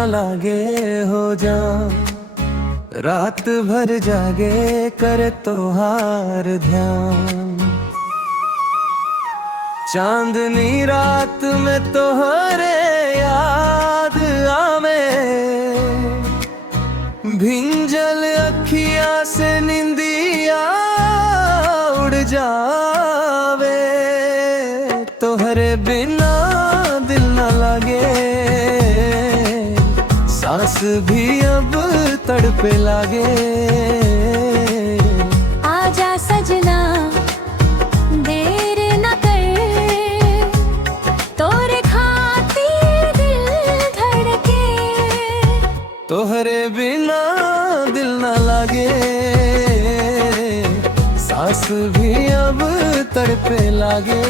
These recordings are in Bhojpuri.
न लागे हो जाऊं, रात भर जागे करे तोहार ध्यान। चांदनी रात में तोहरे याद आवे, भिंजल अखियां से निंदिया उड़ जावे। तोहरे बिना दिल न लगे, सांस भी अब तड़पे लागे। आजा सजना देर न कर, तोरे खातिर दिल धड़के। तोहरे बिना दिल न लगे, सांस भी अब तड़पे लागे।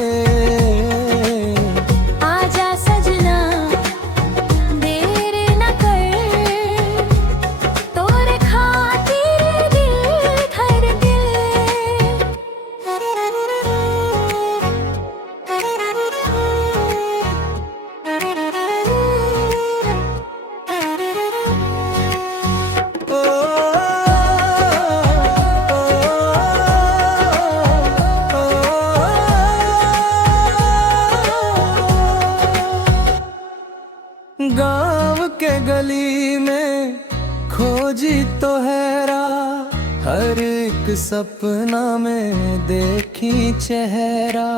आजा सजना देर न कर, तोरे खातिर दिल धड़के। गाँव के गली में खोजी तो हैरा, हर एक सपना में देखी चेहरा।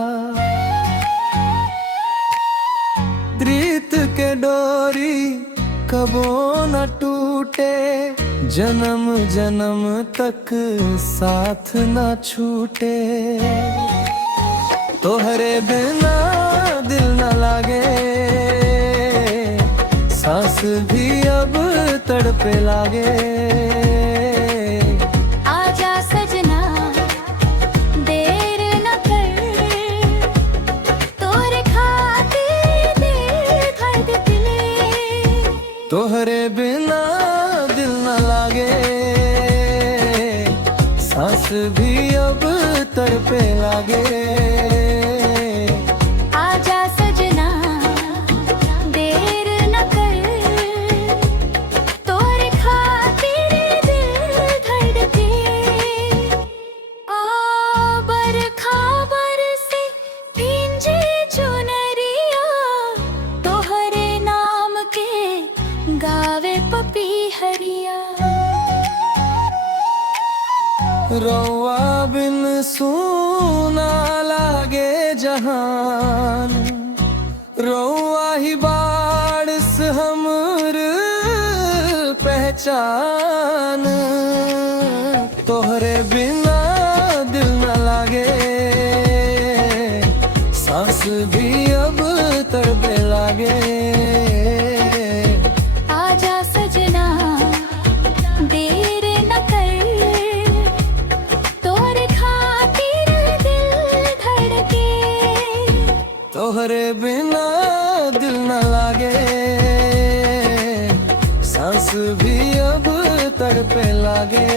प्रीत के डोरी कबो न टूटे, जन्म जन्म तक साथ न छूटे। तोहरे बिना दिल न लागे, सांस भी अब तड़पे लागे। आजा सजना देर न कर, तोरे खातिर दिल धड़के। तोहरे बिना दिल न लागे, सांस भी अब तड़पे लागे। आजा सजना देर न कर, तोरे खातिर दिल धड़के। बरखा बरसे भींजे चुनरिया, तोहरे नाम के गावे पपीहरिया। रौआ बिन सूना लागे जहान, रौआ ही बारिश हमर पहचान। तोहरे बिना दिल न लागे, सांस भी अब तड़पे लागे। आजा सजना देर न कर, तोरे खातिर दिल धड़के। तोहरे बिना दिल न लागे, सांस भी अब तड़पे लागे।